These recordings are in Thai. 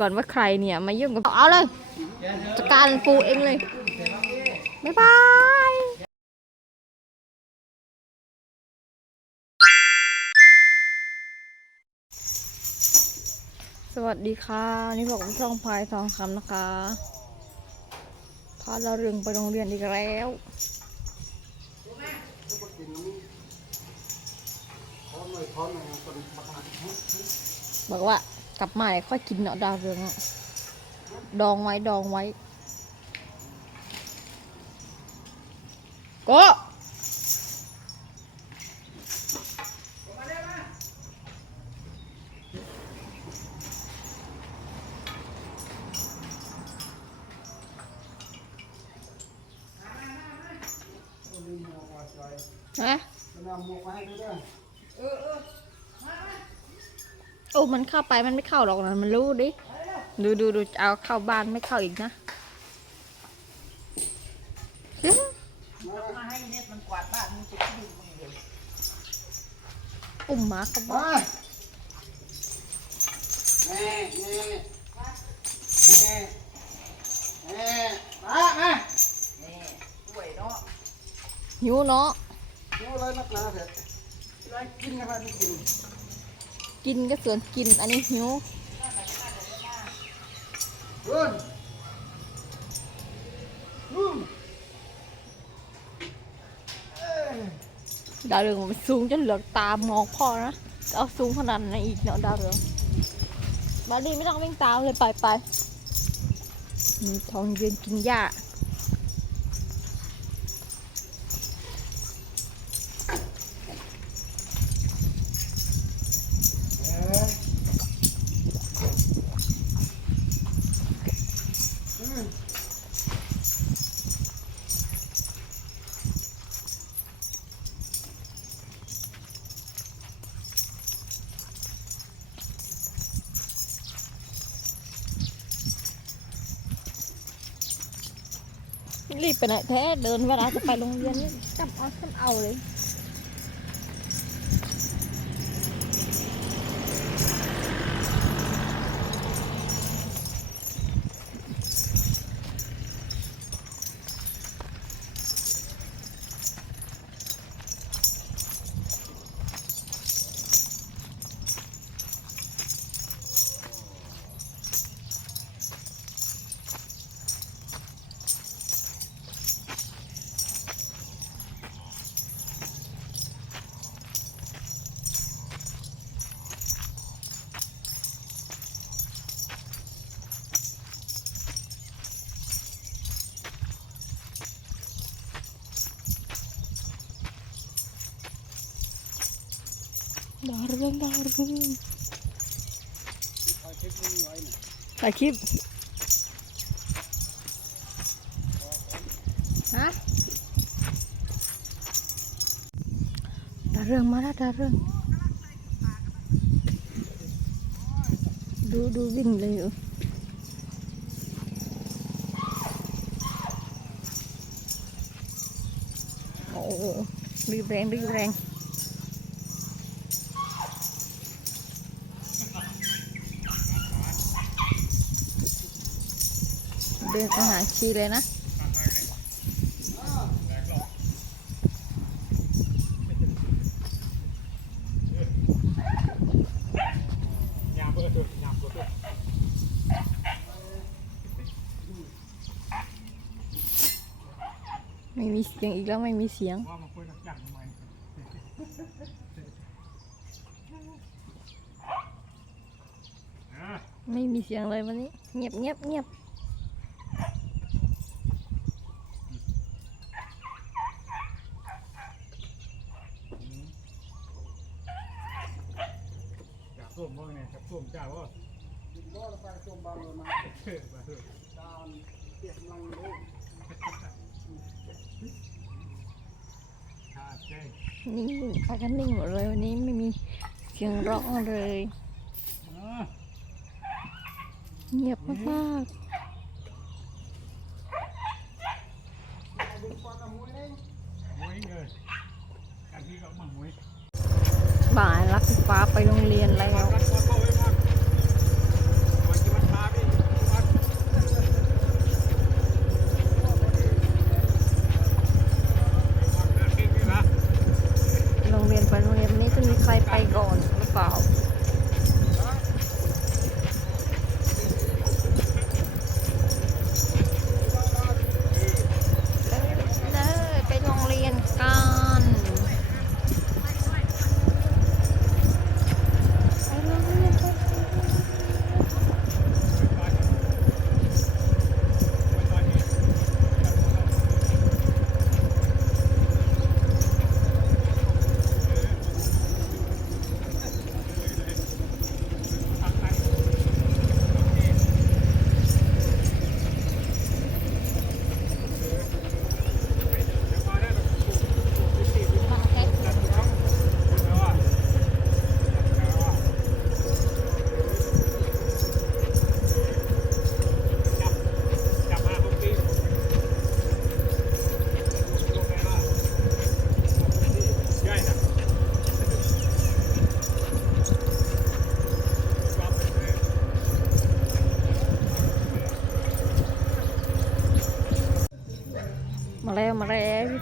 ก่อนว่าใครเนี่ยมายุ่งกับเอาเลยจัดการปูเองเลย บ๊ายบายสวัสดีค่ะนี่บอกว่าช่องพายทองคำนะคะพาเราเรืองไปโรงเรียนอีกแล้วบอกว่า กลับมาเดี๋ยค่อยกินเนาะดาวเรืองอะดองไว้ดองไว้โก็ฮะ โอ้มันเข้าไปมันไม่เข้าหรอกนะมันรู้ดิ ดูดูดูเอาเข้าบ้านไม่เข้าอีกนะมาให้เน็ตมันกวาดบ้านมึงจะดูมึงเดียวอุ้มหมาเข้าบ้านแม่แม่แม่แม่มามาแน่ป่วยเนาะหิวเนาะดูเลยนักหนาเถอะได้กินนะครับไม่กิน กินก็ส่วนกิน อันนี้หิวเพื่อนอืมดาวเรืองมันสูงจนเหลือกตามองพ่อนะจะเอาสูงขนาดไหนอีกเนาะดาวเรืองบาลีไม่ต้องวิ่งตามเลยไปไปมีทองยืนกินหญ้า เอ้ยอืม รีบไปไหนแท้เดินเวลาจะไปโรงเรียนนี่จำเอาจำเอาเลย ดาวเรืองดาวเรืองถ่ายคลิปฮะดาวเรืองมาแล้วดาวเรืองดูดูวิ่งเลยอยู่โอ้โหรีบแรงรีบแรง เดินไปหา ชีเลยนะยามเบอร์ตัวยามเบอร์ตัวไม่มีเสียงอีกแล้วไม่มีเสียงว่ามาคุยนักจังทำไมไม่มีเสียงเลยวันนี้ เงียบเงียบเงียบ อยาก ส้มบ้างเนี่ยครับส้มจ้าว่ากินบ่แล้วไปส้มบางเลยมาเออมาเถอะจานเปียกลังเลยขาดใจนิ่งพากันนิ่งหมดเลยวันนี้ไม่มีเสียงร้องเลยอ่าเงียบมากดึงควันเอาหมวยเลยหวยเลยการที่เรามาหวย บ่ายรักฟ้าไปโรงเรียนแล้ว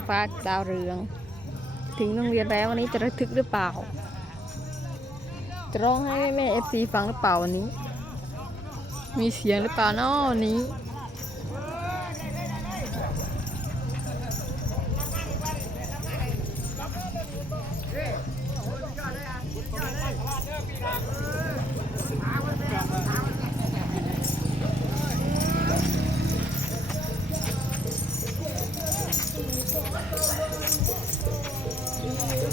ฟ้าดาวเรือง ถึงโรงเรียนแล้ววันนี้จะระทึกหรือเปล่า จะร้องให้แม่เอฟซีฟังหรือเปล่าวันนี้ มีเสียงหรือเปล่านาะวันนี้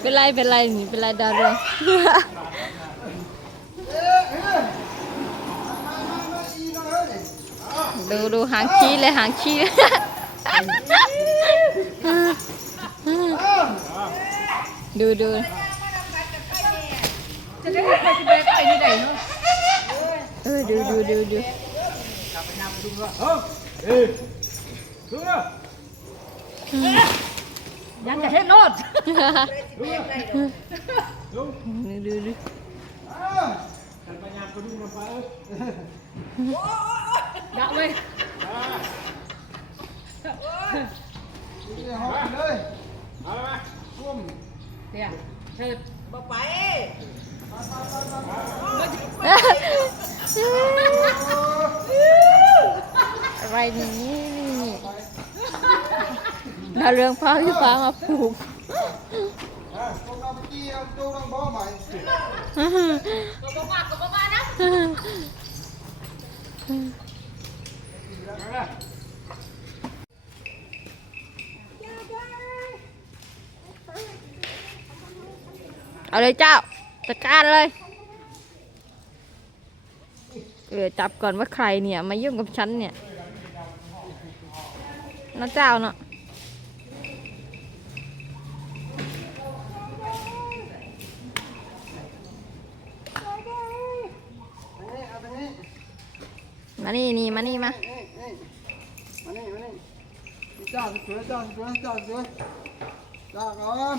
เป็นไรเป็นไรนี่เป็นไรดาวเรืองดูดูหางขี้เลยหางขี้ดูดูจะได้ใครจะไปไปที่ไหนเนาะเออดูดูดูดูเอ้าเอ้ยดูนะ ยังจะเห็นโนดดูดูดูดูกันพยายามกระดุมลงไปเออดักเลยนี่หอบเลยเอาละมาร่วมเดี๋ยวเชิญบ่ไปอะไรนี่ ดาเรืองพาพี่ฟ้ามาผูกอะพวเราไปกี้เอาตู้รังบ่อใหม่ก็บ่มาก็บ่มานะเอาละเอาเลยเจ้าจัดการเลยเออจับก่อนว่าใครเนี่ย มายุ่งกับฉันเนี่ยนะเจ้าเนาะ เอาตรงนี้ มานี่นี่มานี่มาเอ้ยเอ้ยมานี่มานี่เจ้าสวยเจ้าสวยเจ้าสวยเจ้าก่อน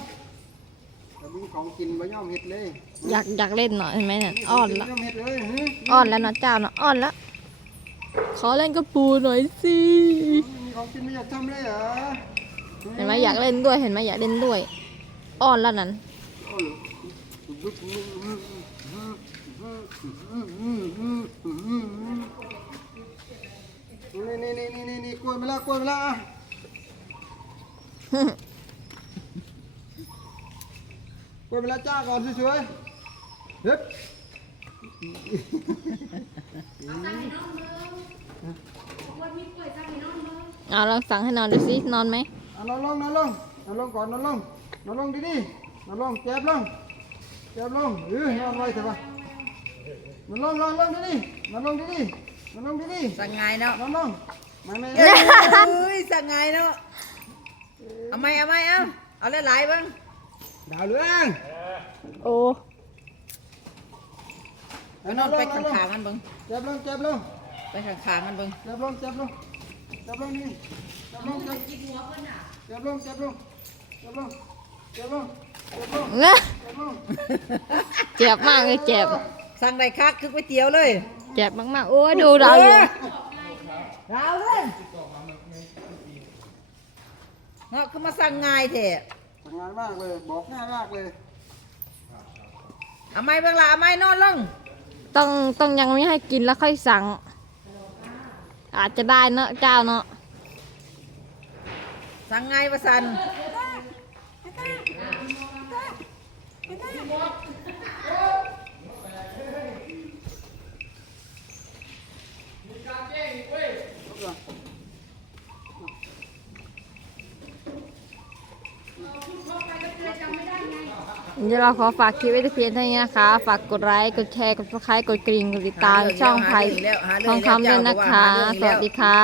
แต่มีของกินบ่ย่อมเห็ดเลย อยากอยากเล่นหน่อยเห็นไหมเนี่ยอ้อนละย่อมเห็ดเลยฮึอ้อนแล้วนะเจ้าเนาะอ้อนแล้วขอเล่นกับปูหน่อยสิมีของกินไม่อยากทำเลยเหรอเห็นไหมอยากเล่นด้วยเห็นไหมอยากเล่นด้วยอ้อนแล้วนั้น นี่นี่นี่นี่นี่กล้วยมาละกล้วยมาละกล้วยมาละจ้าก่อนสวยๆเฮ้ยเอาลองสั่งให้นอนดูสินอนไหมนอนลงนอนลงนอนลงก่อนนอนลงนอนลงดีดีนอนลงเจ็บลงเจ็บลงเออนอนไว้เถอะปะนอนลงนอนลงดีดีนอนลงดีดี นอนลงดีดีสั่งไงเนาะนอนลงไม่ไม่เอ้ยสั่งไงเนาะเอาไหมเอาไหมเอาเอาหลายๆบ้างดาวเรืองโอ้เอานอนไปข้างๆมันเบิ่งเจ็บลงเจ็บลงไปข้างๆมันเบิ่งเจ็บลงเจ็บลงเจ็บลงนี่เจ็บลงเจ็บเจ็บลงเจ็บลงเจ็บลงเจ็บลงเจ็บลงเนอะเจ็บลงเจ็บมากเลยเจ็บ สั่งได้คักคือก๋วยเตี๋ยวเลย เจ็บมากๆ โอ้ยดูดาวเรืองดาวเลยเนาะคือมาสั่งง่ายแท้ทำงานมากเลย บอกง่ายมากเลยเอาไหมเบิ่งล่ะเอาไหมนอนลงต้องต้องยังไม่ให้กินแล้วค่อยสั่ง อาจจะได้เนอะเจ้าเนอะสั่งไงว่าสัน เดี๋ยวเราขอฝากคลิปไว้แต่เพียงเท่านี้นะคะ ฝากกดไลค์กดแชร์กดซับสไครต์กดกริ่งกดติดตามช่องไทยทองคำด้วยนะคะ สวัสดีค่ะ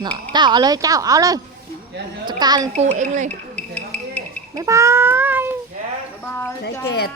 เนาะเจ้าเอาเลยเจ้าเอาเลยจัดการฟูเองเลยบ๊ายบายสายเกต